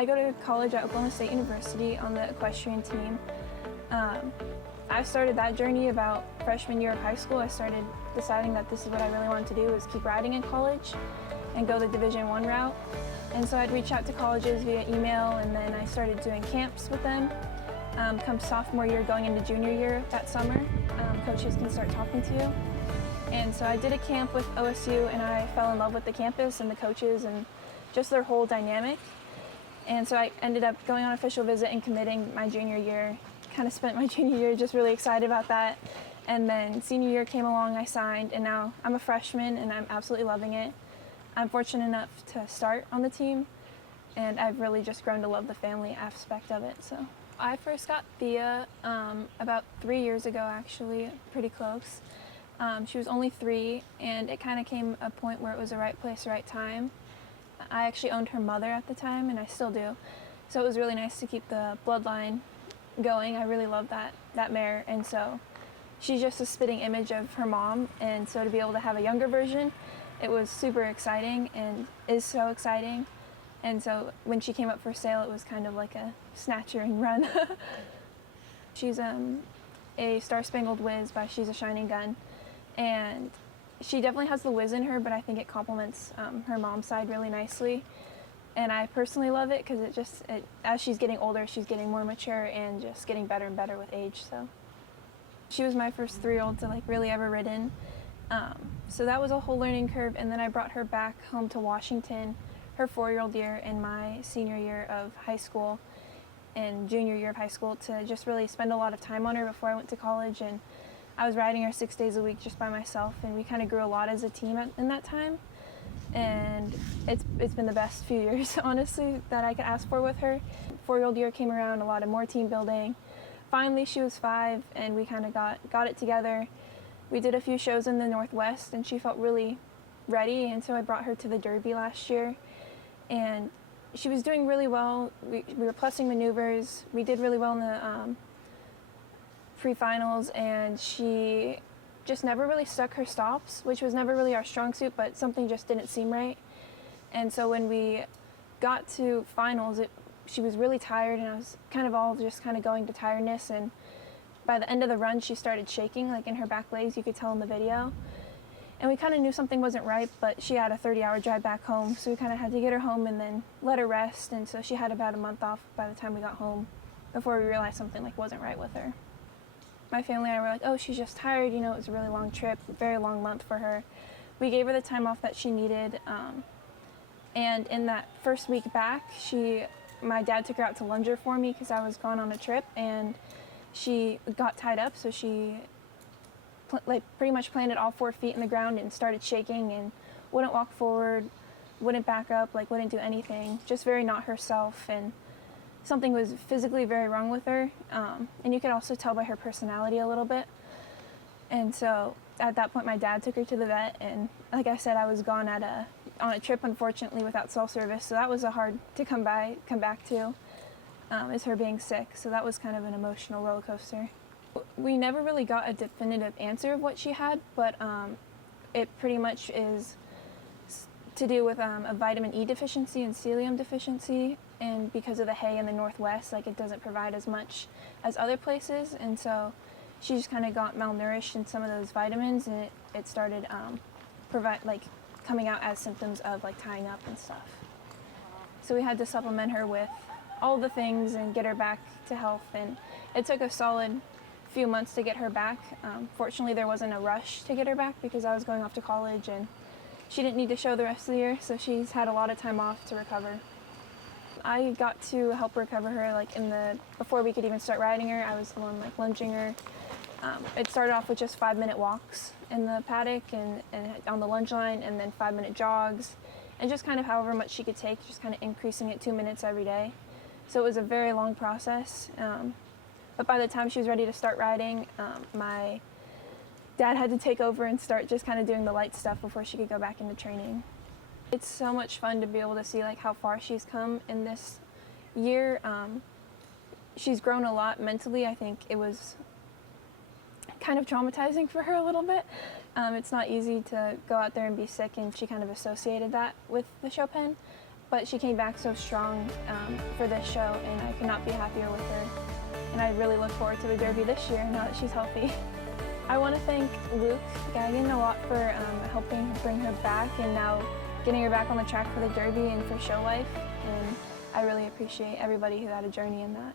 I go to college at Oklahoma State University on the equestrian team. I started that journey about freshman year of high school. I started deciding that this is what I really wanted to do, is keep riding in college and go the Division I route. And so I'd reach out to colleges via email, and then I started doing camps with them. Come sophomore year, going into junior year that summer, coaches can start talking to you. And so I did a camp with OSU, and I fell in love with the campus and the coaches and just their whole dynamic. And so I ended up going on official visit and committing my junior year. Kind of spent my junior year just really excited about that. And then senior year came along, I signed, and now I'm a freshman and I'm absolutely loving it. I'm fortunate enough to start on the team, and I've really just grown to love the family aspect of it. So I first got Thea about 3 years ago, actually, pretty close. She was only 3, and it kind of came a point where it was the right place, right time. I actually owned her mother at the time, and I still do. So it was really nice to keep the bloodline going. I really love that mare, and so she's just a spitting image of her mom, and so to be able to have a younger version, it was super exciting and is so exciting. And so when she came up for sale, it was kind of like a snatcher and run. She's a Star Spangled Whiz by She's a Shining Gun, and she definitely has the whiz in her, but I think it complements her mom's side really nicely. And I personally love it because as she's getting older, she's getting more mature and just getting better and better with age. So she was my first 3-year-old to like really ever ridden. So that was a whole learning curve. And then I brought her back home to Washington, her 4-year-old year in my senior year of high school and junior year of high school, to just really spend a lot of time on her before I went to college. And I was riding her 6 days a week just by myself, and we kind of grew a lot as a team in that time. And it's been the best few years, honestly, that I could ask for with her. 4-year-old year came around, a lot of more team building. Finally, she was 5, and we kind of got it together. We did a few shows in the Northwest, and she felt really ready, and so I brought her to the Derby last year. And she was doing really well. We were plussing maneuvers. We did really well in the pre-finals, and she just never really stuck her stops, which was never really our strong suit, but something just didn't seem right. And so when we got to finals, she was really tired, and I was kind of all just kind of going to tiredness. And by the end of the run, she started shaking, like in her back legs, you could tell in the video. And we kind of knew something wasn't right, but she had a 30-hour drive back home, so we kind of had to get her home and then let her rest. And so she had about a month off by the time we got home before we realized something like wasn't right with her. My family and I were like, oh, she's just tired, it was a really long trip, very long month for her. We gave her the time off that she needed, and in that first week back, my dad took her out to Lunger for me because I was gone on a trip, and she got tied up, so she pretty much planted all 4 feet in the ground and started shaking and wouldn't walk forward, wouldn't back up, wouldn't do anything, just very not herself. And something was physically very wrong with her, and you could also tell by her personality a little bit. And so at that point, my dad took her to the vet, and like I said, I was gone on a trip, unfortunately, without cell service, so that was a hard to come back to, is her being sick. So that was kind of an emotional roller coaster. We never really got a definitive answer of what she had, but it pretty much is to do with a vitamin E deficiency and celium deficiency, and because of the hay in the Northwest, it doesn't provide as much as other places, and so she just kind of got malnourished in some of those vitamins, and it started coming out as symptoms of tying up and stuff. So we had to supplement her with all the things and get her back to health, and it took a solid few months to get her back. Fortunately, there wasn't a rush to get her back because I was going off to college, and she didn't need to show the rest of the year, so she's had a lot of time off to recover. I got to help recover her before we could even start riding her. I was the one lunging her. It started off with just 5-minute walks in the paddock and on the lunge line, and then 5-minute jogs, and just kind of however much she could take, just kind of increasing it 2 minutes every day. So it was a very long process. But by the time she was ready to start riding, my dad had to take over and start just kind of doing the light stuff before she could go back into training. It's so much fun to be able to see how far she's come in this year. She's grown a lot mentally. I think it was kind of traumatizing for her a little bit. It's not easy to go out there and be sick, and she kind of associated that with the show pen. but she came back so strong for this show, and I could not be happier with her. And I really look forward to the Derby this year now that she's healthy. I want to thank Luke Gagnon a lot for helping bring her back and now getting her back on the track for the Derby and for show life. And I really appreciate everybody who had a journey in that.